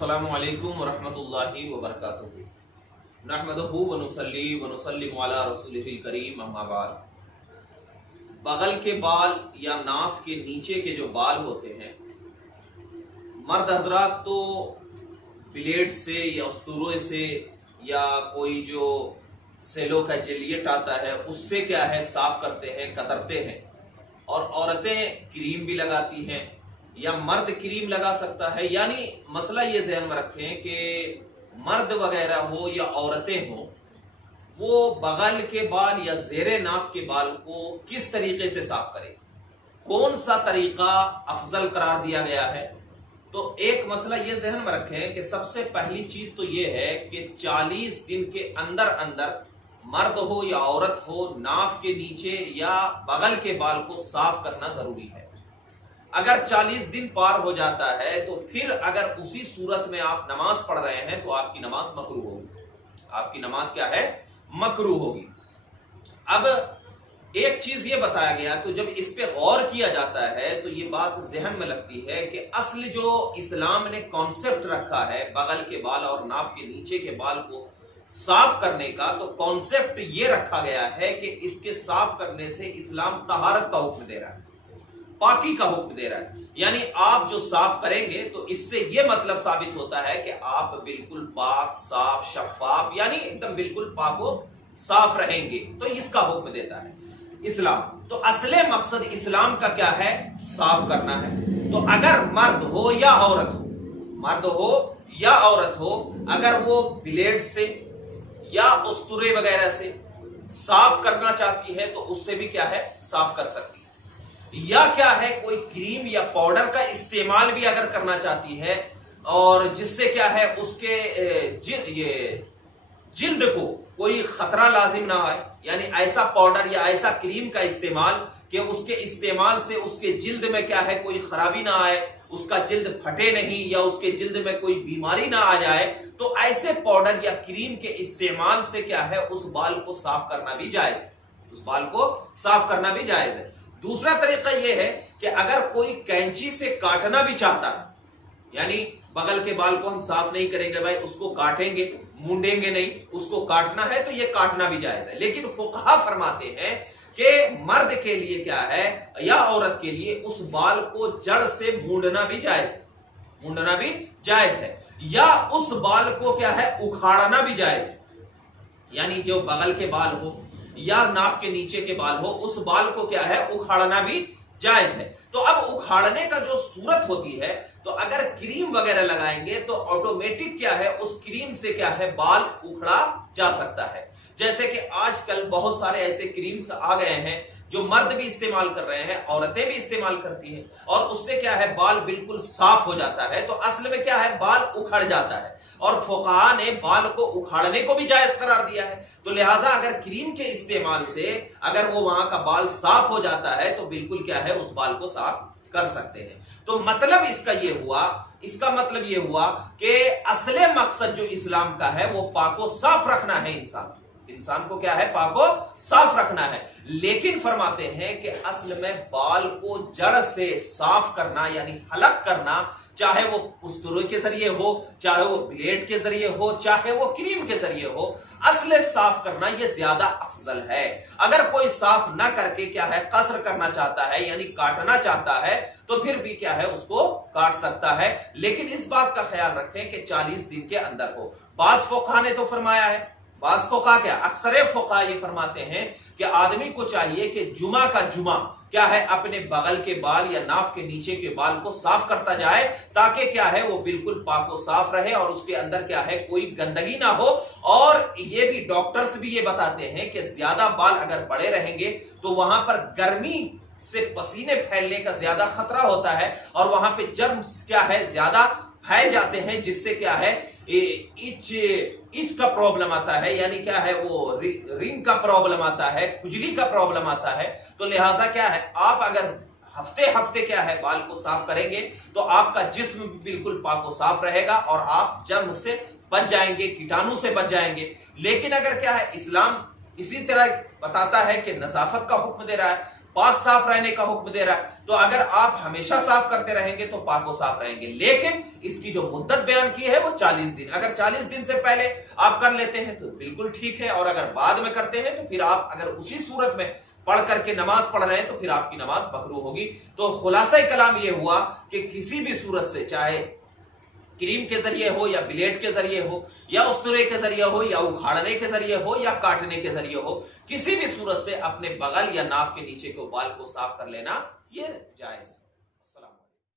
अस्सलामु अलैकुम वरहमतुल्लाहि वबरकातुहू। नहमदुहु व नुसल्ली व नुसल्लिमु अला रसूलिहिल करीम, अम्मा बाद। बगल के बाल या नाफ के नीचे के जो बाल होते हैं, मर्द हजरात तो ब्लेड से या उस्तूरे से या कोई जो सेलो का जेलिएट आता है उससे क्या है साफ करते हैं, कतरते हैं। और औरतें क्रीम भी लगाती हैं या मर्द क्रीम लगा सकता है। यानी मसला ये ज़हन में रखें कि मर्द वगैरह हो या औरतें हो, वो बगल के बाल या ज़ेरे नाफ के बाल को किस तरीके से साफ करें, कौन सा तरीका अफजल करार दिया गया है। तो एक मसला ये ज़हन में रखें कि सबसे पहली चीज तो ये है कि 40 दिन के अंदर अंदर मर्द हो या औरत हो, नाफ के नीचे या बगल के बाल को साफ करना जरूरी है। अगर 40 दिन पार हो जाता है तो फिर अगर उसी सूरत में आप नमाज पढ़ रहे हैं तो आपकी नमाज मकरूह होगी। आपकी नमाज क्या है? मकरूह होगी। अब एक चीज ये बताया गया, तो जब इस पे गौर किया जाता है तो ये बात जहन में लगती है कि असल जो इस्लाम ने कॉन्सेप्ट रखा है बगल के बाल और नाफ के नीचे के बाल को साफ करने का, तो कॉन्सेप्ट ये रखा गया है कि इसके साफ करने से इस्लाम तहारत का हुक्म दे रहा है, पाकी का हुक्म दे रहा है। यानी आप जो साफ करेंगे तो इससे ये मतलब साबित होता है कि आप बिल्कुल पाक, साफ, शफाफ, यानी एकदम बिल्कुल पाको साफ रहेंगे। तो इसका हुक्म देता है इस्लाम। तो असले मकसद इस्लाम का क्या है? साफ करना है। तो अगर मर्द हो या औरत हो, मर्द हो या औरत हो, अगर वो ब्लेड से या उस्तुरे वगैरह से साफ करना चाहती है तो उससे भी क्या है, साफ कर सकती है। या क्या है, कोई क्रीम या पाउडर का इस्तेमाल भी अगर करना चाहती है और जिससे क्या है उसके जिल्द को कोई खतरा लाजिम ना आए, यानी ऐसा पाउडर या ऐसा क्रीम का इस्तेमाल कि उसके इस्तेमाल से उसके जिल्द में क्या है कोई खराबी ना आए, उसका जिल्द फटे नहीं या उसके जिल्द में कोई बीमारी ना आ जाए, तो ऐसे पाउडर या क्रीम के इस्तेमाल से क्या है उस बाल को साफ करना भी जायज है। उस बाल को साफ करना भी जायज है। दूसरा तरीका यह है कि अगर कोई कैंची से काटना भी चाहता है, यानी बगल के बाल को हम साफ नहीं करेंगे भाई, उसको काटेंगे, मुंडेंगे नहीं, उसको काटना है तो ये काटना भी जायज है। लेकिन फुकहा फरमाते हैं कि मर्द के लिए क्या है या औरत के लिए उस बाल को जड़ से मूंडना भी जायज है, मूंडना भी जायज है। या उस बाल को क्या है उखाड़ना भी जायज है। यानी जो बगल के बाल हो या नाफ के नीचे के बाल हो, उस बाल को क्या है उखाड़ना भी जायज है। तो अब उखाड़ने का जो सूरत होती है, तो अगर क्रीम वगैरह लगाएंगे तो ऑटोमेटिक क्या है उस क्रीम से क्या है बाल उखड़ा जा सकता है। जैसे कि आजकल बहुत सारे ऐसे क्रीम्स आ गए हैं जो मर्द भी इस्तेमाल कर रहे हैं, औरतें भी इस्तेमाल करती हैं, और उससे क्या है बाल बिल्कुल साफ हो जाता है। तो असल में क्या है बाल उखड़ जाता है, और फुक़हा ने बाल को उखाड़ने को भी जायज करार दिया है। तो लिहाजा अगर क्रीम के इस्तेमाल से अगर वो वहां का बाल साफ हो जाता है तो बिल्कुल क्या है उस बाल को साफ कर सकते हैं। तो मतलब इसका मतलब ये हुआ कि असले मकसद जो इस्लाम का है वो पाको साफ रखना है। इंसान को क्या है पाको साफ रखना है। लेकिन फरमाते हैं कि असल में बाल को जड़ से साफ करना यानी हलक करना, चाहे वो उस्तुरे के जरिए हो, चाहे वो ब्लेड के जरिए हो, चाहे वो क्रीम के जरिए हो, असले साफ करना ये ज्यादा अफजल है। अगर कोई साफ ना करके क्या है कसर करना चाहता है यानी काटना चाहता है तो फिर भी क्या है उसको काट सकता है। लेकिन इस बात का ख्याल रखें कि 40 दिन के अंदर हो। बाज़ फुक़हा ने तो फरमाया है, बाज़ फुक़हा क्या अक्सर फुक़हा ये फरमाते हैं कि आदमी को चाहिए कि जुमा का जुमा क्या है अपने बगल के बाल या नाफ के नीचे के बाल को साफ करता जाए, ताकि क्या है वो बिल्कुल पाको साफ रहे और उसके अंदर क्या है कोई गंदगी ना हो। और ये भी डॉक्टर्स भी ये बताते हैं कि ज्यादा बाल अगर पड़े रहेंगे तो वहां पर गर्मी से पसीने फैलने का ज्यादा खतरा होता है और वहां पे जर्म्स क्या है ज्यादा फैल जाते हैं, जिससे क्या है इच का प्रॉब्लम आता है, यानी क्या है वो रिंग का प्रॉब्लम आता है, खुजली का प्रॉब्लम आता है। तो लिहाजा क्या है आप अगर हफ्ते हफ्ते क्या है बाल को साफ करेंगे तो आपका जिस्म बिल्कुल पाको साफ रहेगा और आप जर्म से बच जाएंगे, कीटाणु से बच जाएंगे। लेकिन अगर क्या है इस्लाम इसी तरह बताता है कि नजाफत का हुक्म दे रहा है, पाक साफ रहने का हुक्म दे रहा है। तो अगर आप हमेशा साफ करते रहेंगे तो पाक व साफ रहेंगे, लेकिन इसकी जो मुद्दत बयान की है वो 40 दिन। अगर 40 दिन से पहले आप कर लेते हैं तो बिल्कुल ठीक है, और अगर बाद में करते हैं तो फिर आप अगर उसी सूरत में पढ़ करके नमाज पढ़ रहे हैं तो फिर आपकी नमाज मकरूह होगी। तो खुलासा कलाम ये हुआ कि किसी भी सूरत से, चाहे क्रीम के जरिए हो या ब्लेड के जरिए हो या उस्तरे के जरिए हो या उखाड़ने के जरिए हो या काटने के जरिए हो, किसी भी सूरत से अपने बगल या नाक के नीचे के बाल को साफ कर लेना ये जायज है।